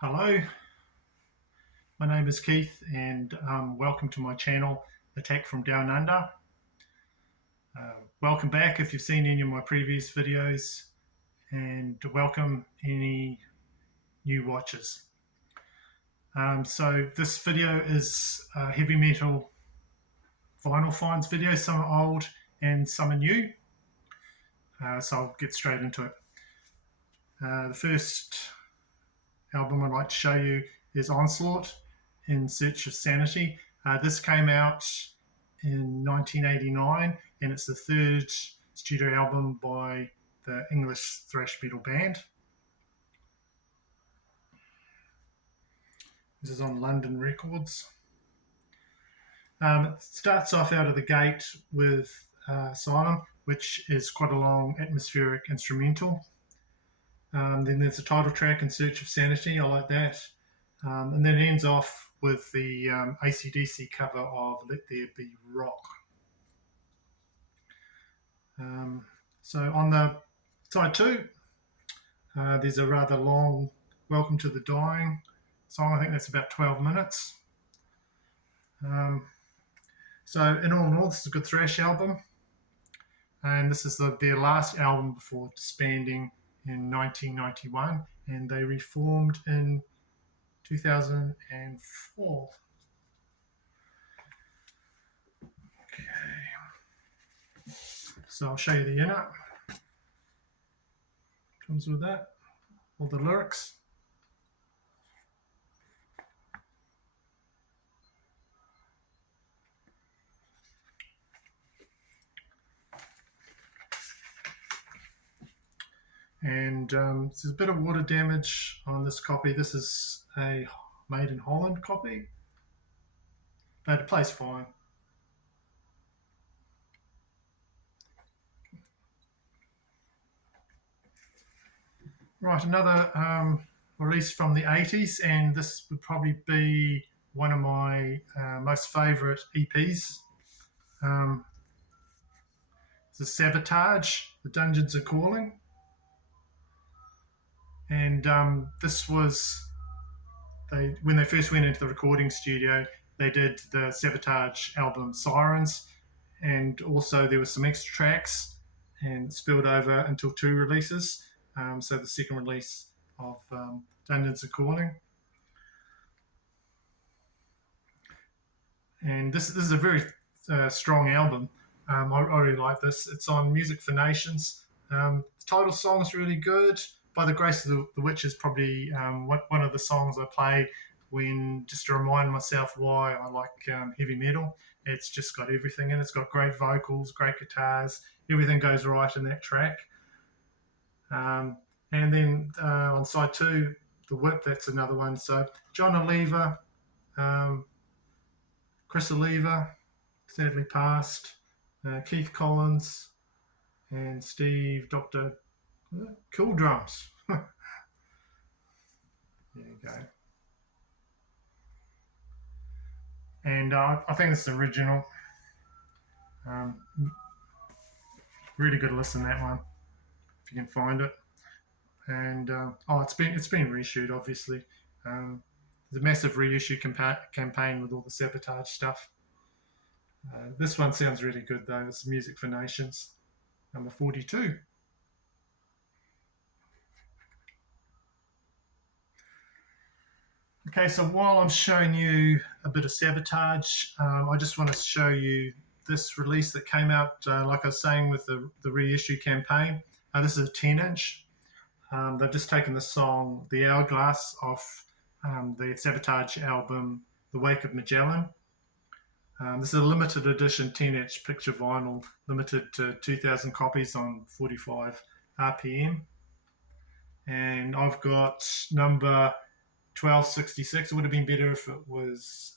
Hello, my name is Keith and welcome to my channel, Attack from Down Under. Welcome back if you've seen any of my previous videos, and welcome any new watchers. So this video is a heavy metal vinyl finds video. Some are old and some are new. So I'll get straight into it. The first album I'd like to show you is Onslaught, In Search of Sanity. This came out in 1989 and it's the third studio album by the English thrash metal band. This is on London Records. It starts off out of the gate with Asylum, which is quite a long atmospheric instrumental. Then there's a title track, In Search of Sanity. I like that. And then it ends off with the AC/DC cover of Let There Be Rock. So on the side two, there's a rather long Welcome to the Dying song. I think that's about 12 minutes. So in all, this is a good thrash album. And this is their last album before disbanding in 1991. And they reformed in 2004. Okay. So I'll show you the inner. Comes with that. All the lyrics. And there's a bit of water damage on this copy. This is a made in Holland copy, but it plays fine. Right, another release from the 80s, and this would probably be one of my most favourite EPs. It's a Sabotage, The Dungeons Are Calling. And this was, when they first went into the recording studio, they did the Sabotage album Sirens, and also there were some extra tracks and spilled over until two releases. So the second release of Dungeons Are Calling. And this is a very strong album. I really like this. It's on Music for Nations. The title song is really good. By the Grace of the Witch is probably one of the songs I play when, just to remind myself why I like heavy metal. It's just got everything in it. It's got great vocals, great guitars. Everything goes right in that track. And then on side two, The Whip, that's another one. So John Oliver, Chris Oliver, sadly passed, Keith Collins, and Steve Dr. Cool Drums. There you go. And I think it's the original. Really good listen, that one, if you can find it. And it's been reissued, obviously. There's a massive reissue campaign with all the Sabotage stuff. This one sounds really good though. It's Music for Nations, number 42. Okay, so while I'm showing you a bit of Sabotage, I just want to show you this release that came out, like I was saying, with the reissue campaign. This is a 10-inch. They've just taken the song The Hourglass off the Sabotage album The Wake of Magellan. This is a limited edition 10-inch picture vinyl, limited to 2,000 copies on 45 RPM. And I've got number 1266. It would have been better if it was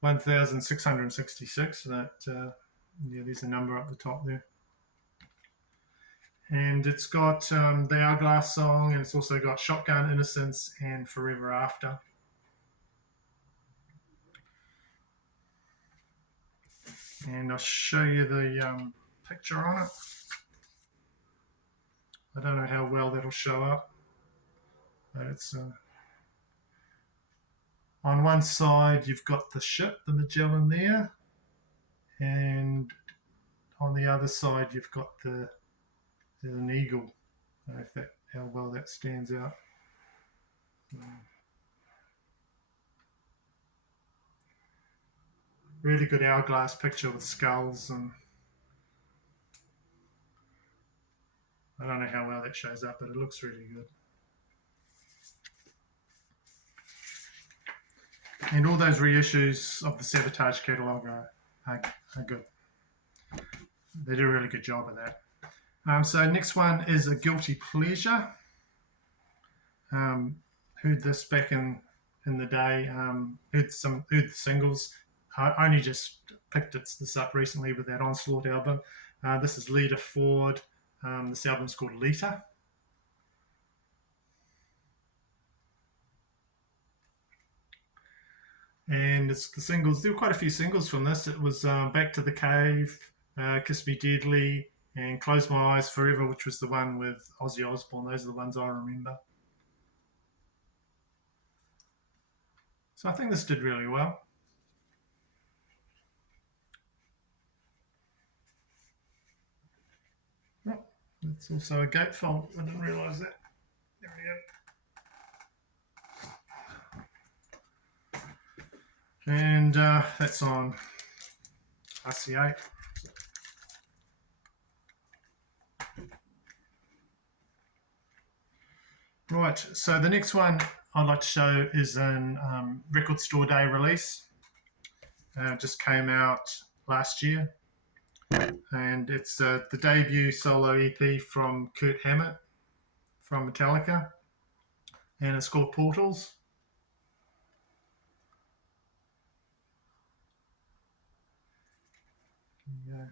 1666. So that, there's a number up the top there. And it's got the Hourglass song, and it's also got Shotgun, Innocence, and Forever After. And I'll show you the picture on it. I don't know how well that'll show up. It's on one side you've got the ship, the Magellan there, and on the other side you've got an eagle. I don't know if how well that stands out. Really good hourglass picture with skulls, and I don't know how well that shows up, but it looks really good. And all those reissues of the Sabotage catalogue are good. They do a really good job of that. So next one is A Guilty Pleasure. Heard this back in the day. Heard the singles. I only just picked this up recently with that Onslaught album. This is Lita Ford. This album's called Lita. And it's the singles. There were quite a few singles from this. It was Back to the Cave, Kiss Me Deadly, and Close My Eyes Forever, which was the one with Ozzy Osbourne. Those are the ones I remember. So I think this did really well. Oh, it's also a gatefold. I didn't realise that. There we go. And that's on RC8. Right, so the next one I'd like to show is an Record Store Day release. Just came out last year. And it's the debut solo EP from Kirk Hammett from Metallica. And it's called Portals. Yeah.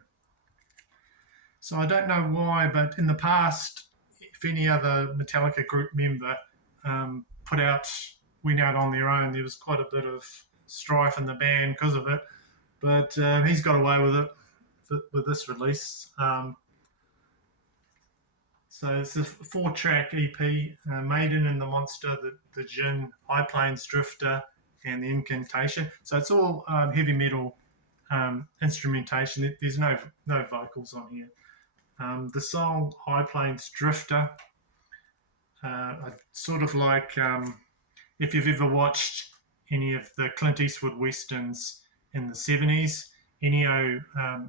So I don't know why, but in the past, if any other Metallica group member went out on their own, there was quite a bit of strife in the band because of it. But he's got away with it with this release. So it's a 4-track EP, Maiden and the Monster, the Djinn, High Plains Drifter, and the Incantation. So it's all heavy metal instrumentation. There's no vocals on here. The song High Plains Drifter, sort of like if you've ever watched any of the Clint Eastwood westerns in the 70s, Ennio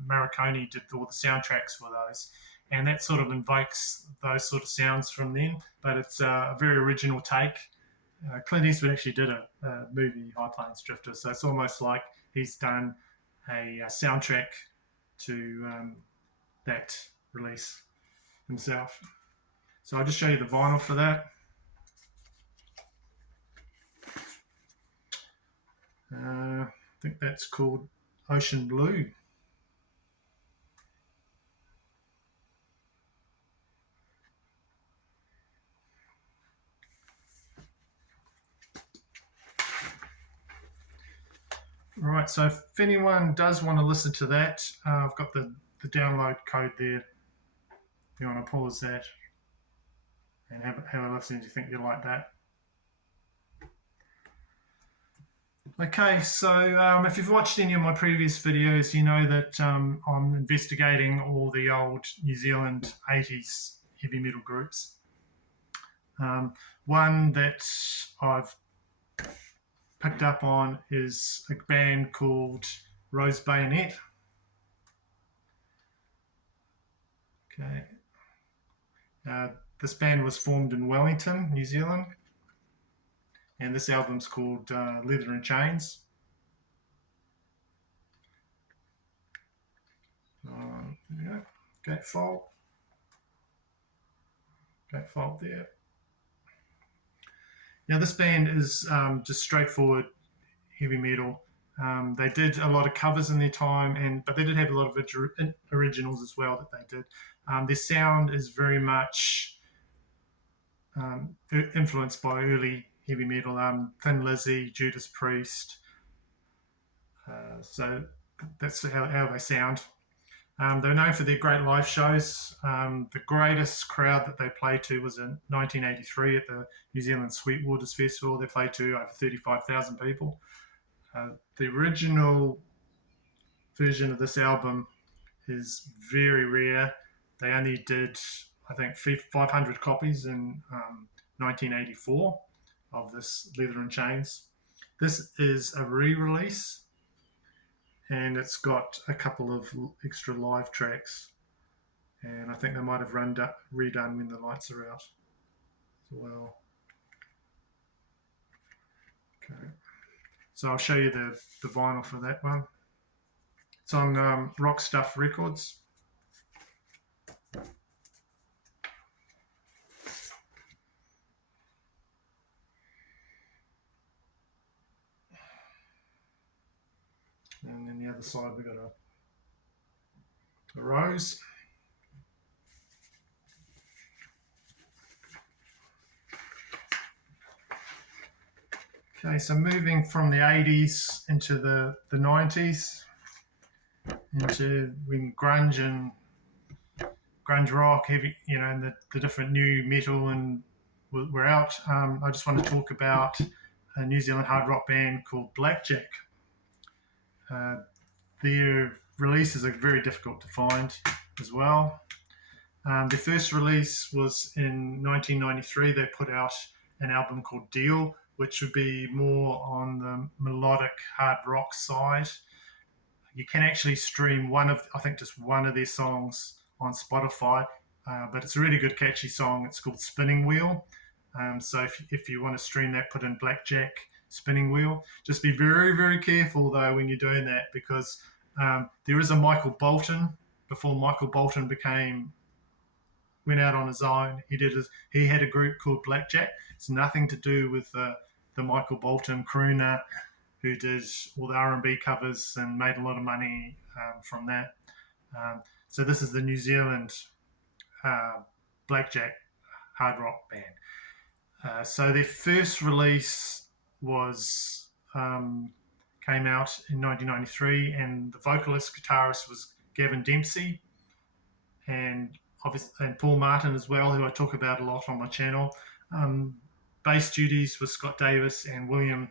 Morricone did all the soundtracks for those. And that sort of invokes those sort of sounds from then, but it's a very original take. Clint Eastwood actually did a movie, High Plains Drifter, so it's almost like he's done a soundtrack to that release himself. So I'll just show you the vinyl for that. I think that's called Ocean Blue. Right, so if anyone does want to listen to that, I've got the download code there. If you want to pause that and have a listen, do you think you'll like that? Okay, so if you've watched any of my previous videos, you know that I'm investigating all the old New Zealand 80s heavy metal groups. One that I've picked up on is a band called Rose Bayonet. Okay. This band was formed in Wellington, New Zealand. And this album's called Leather and Chains. There we go. Gatefold. Gatefold there. Now this band is just straightforward heavy metal. They did a lot of covers in their time, but they did have a lot of originals as well that they did. Their sound is very much influenced by early heavy metal, Thin Lizzy, Judas Priest. So that's how they sound. They're known for their great live shows. The greatest crowd that they played to was in 1983 at the New Zealand Sweetwaters Festival. They played to over 35,000 people. The original version of this album is very rare. They only did, I think, 500 copies in 1984 of this Leather and Chains. This is a re-release, and it's got a couple of extra live tracks. And I think they might have redone When the Lights Are Out as well. Okay. So I'll show you the vinyl for that one. It's on Rock Stuff Records. And then the other side we've got a rose. Okay, so moving from the 80s into the 90s, into when grunge and grunge rock, heavy, and the different new metal and were out. I just want to talk about a New Zealand hard rock band called Blackjack. Their releases are very difficult to find as well. Their first release was in 1993. They put out an album called Deal, which would be more on the melodic hard rock side. You can actually stream just one of their songs on Spotify, but it's a really good, catchy song. It's called Spinning Wheel. So if you want to stream that, put in Blackjack Spinning Wheel. Just be very, very careful though when you're doing that, because there is a Michael Bolton. Before Michael Bolton went out on his own, he had a group called Blackjack. It's nothing to do with the Michael Bolton crooner who did all the R&B covers and made a lot of money from that. So this is the New Zealand Blackjack hard rock band. So their first release came out in 1993, and the vocalist guitarist was Gavin Dempsey, and Paul Martin as well, who I talk about a lot on my channel. Bass duties was Scott Davis, and William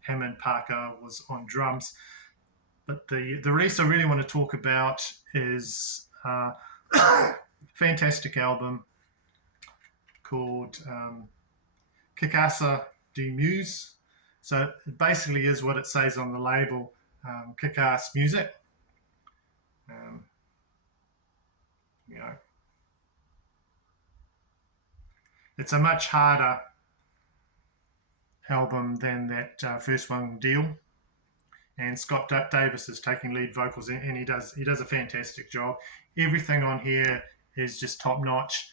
Hammond Parker was on drums. But the release I really want to talk about is a fantastic album called Kick-Ass de Muse. So it basically is what it says on the label, kick-ass music. It's a much harder album than that first one, Deal. And Scott Davis is taking lead vocals, and he does a fantastic job. Everything on here is just top notch.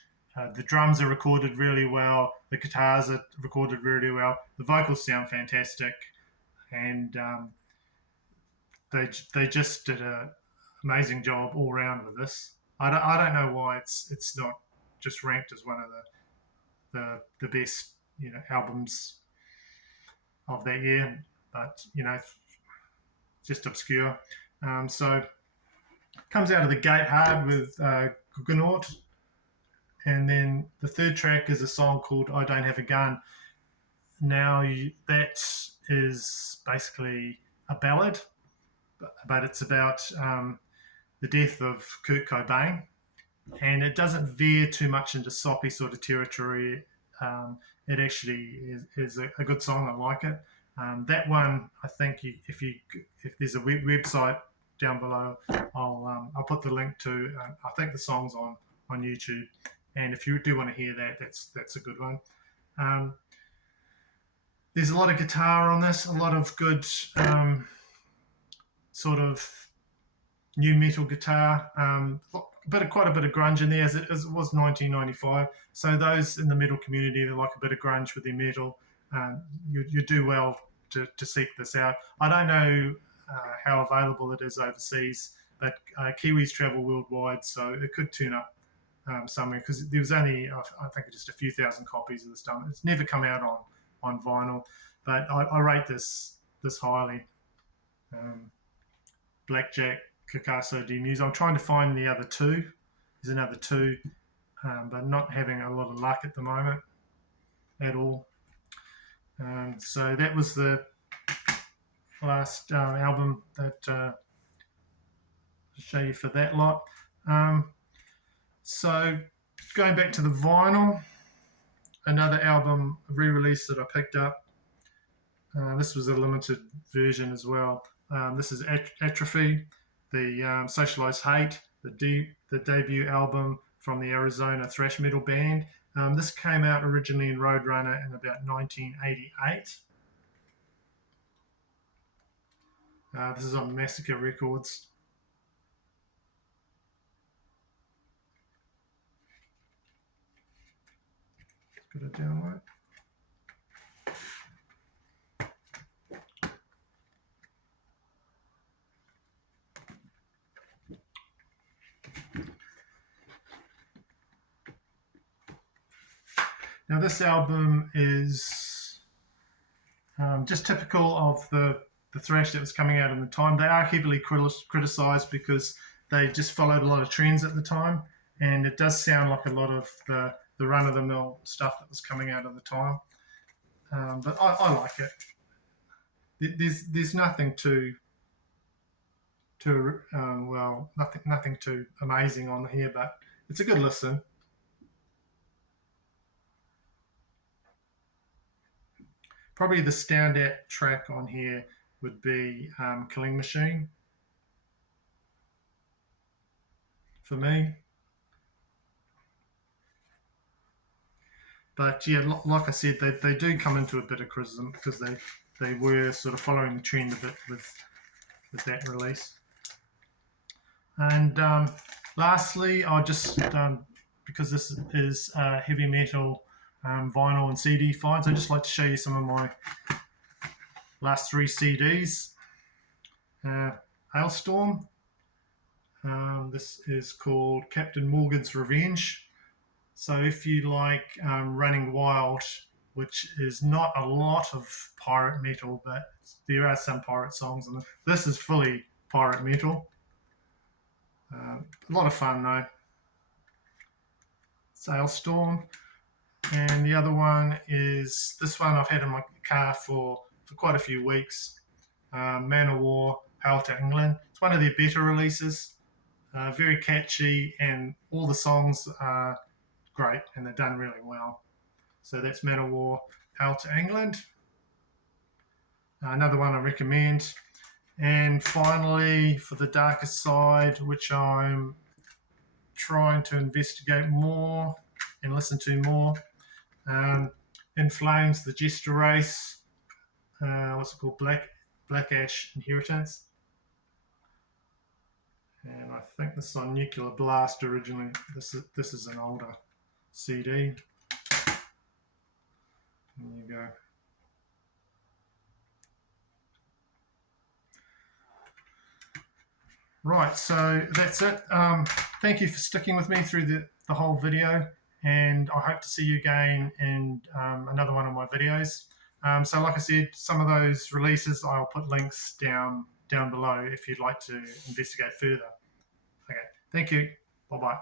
The drums are recorded really well. The guitars are recorded really well. The vocals sound fantastic, and they just did an amazing job all around with this. I don't know why it's not just ranked as one of the best albums of that year, but just obscure. So comes out of the gate hard with Guggenort. And then the third track is a song called I Don't Have a Gun. Now, that is basically a ballad, but it's about the death of Kurt Cobain. And it doesn't veer too much into soppy sort of territory. It actually is a good song. I like it. That one, I think, if there's a website down below, I'll put the link to. I think the song's on YouTube. And if you do want to hear that, that's a good one. There's a lot of guitar on this, a lot of good sort of new metal guitar, quite a bit of grunge in there, as it was 1995. So those in the metal community that like a bit of grunge with their metal, you do well to seek this out. I don't know how available it is overseas, but Kiwis travel worldwide, so it could turn up somewhere, because there was only, I think, just a few thousand copies of this done. It's never come out on vinyl, but I rate this highly. Blackjack Picasso D Muse. I'm trying to find the other two. There's another two, but not having a lot of luck at the moment at all. So that was the last album that I'll show you for that lot. So going back to the vinyl, another album re-release that I picked up. This was a limited version as well. This is Atrophy, the Socialized Hate, the debut album from the Arizona thrash metal band. This came out originally in Roadrunner in about 1988. This is on Massacre Records. Got a download. Now this album is just typical of the thrash that was coming out in the time. They are heavily criticised because they just followed a lot of trends at the time, and it does sound like a lot of the run-of-the-mill stuff that was coming out at the time. But I like it. There's nothing nothing too amazing on here, but it's a good listen. Probably the standout track on here would be Killing Machine for me. But yeah, like I said, they do come into a bit of criticism because they were sort of following the trend a bit with that release. And lastly, I'll just, because this is heavy metal vinyl and CD finds, I'd just like to show you some of my last 3 CDs. Hailstorm. This is called Captain Morgan's Revenge. So if you like Running Wild, which is not a lot of pirate metal, but there are some pirate songs in it. This is fully pirate metal. A lot of fun though. Hailstorm. And the other one is this one I've had in my car for quite a few weeks. Man of War, Hail to England. It's one of their better releases. Very catchy, and all the songs are great, and they're done really well. So that's Man of War, Hail to England. Another one I recommend. And finally, for the darker side, which I'm trying to investigate more and listen to more, In Flames, the Jester Race. What's it called? Black Ash Inheritance. And I think this is on Nuclear Blast originally. This is an older CD. There you go. Right, so that's it. Thank you for sticking with me through the whole video, and I hope to see you again in another one of my videos. So like I said, some of those releases, I'll put links down below if you'd like to investigate further. Okay, thank you. Bye-bye.